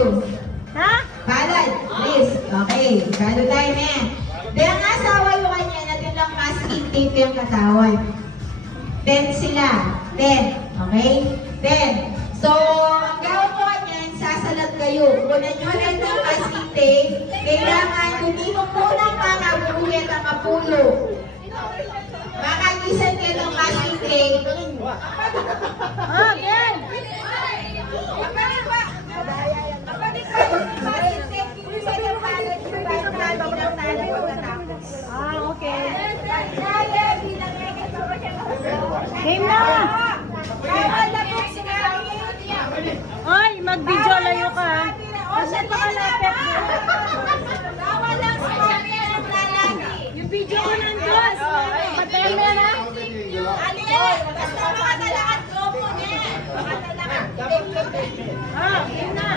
tayo. Ha? Palad, please. Okay, kalo tayo na yan. Dahil ang asawa yung kanya na din lang masking tape yung katawan. 10 sila. 10. Okay? 10. So, ang gawin ko kanyan, sasalat kayo. Kunan nyo lang ng masking tape. Kailangan, hindi mo munang makabuhit ang kapulo. Makagisan kayo ng masking tape. Ah, Ben! Ah, okay. Game na! Ay, mag-video layo ka. Kasi pakalapit. Yung video ko nandun. Patayin mo na. Ah, game na.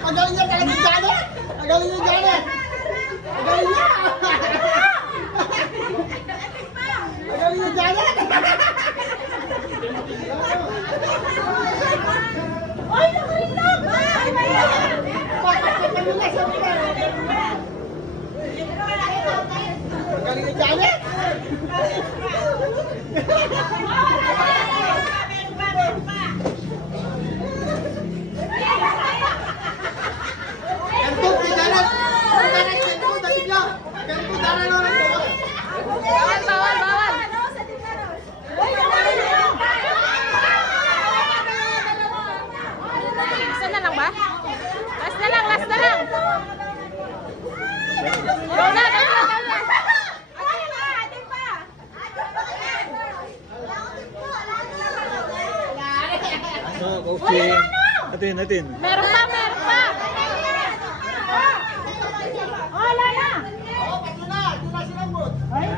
Ang galing niya talaga yung gano'n! Ang galing niya yung gano'n! Ang galing niya! Ang galing niya yung gano'n! Ay, nakarin lang! Bakit ka kanila sa mga? Ang galing niya yung gano'n! Ganto, tigaran! Tigaran, ganto, dali niya! Ganto, dara na lang ito! Bawal, bawal, bawal! Isa na lang ba? Last na lang, last na lang! Go na, go na, go na! Okay. Natin. Meron pa, meron pa! Oh, wala na! Oo, pati na! Di na sinambot! Ay!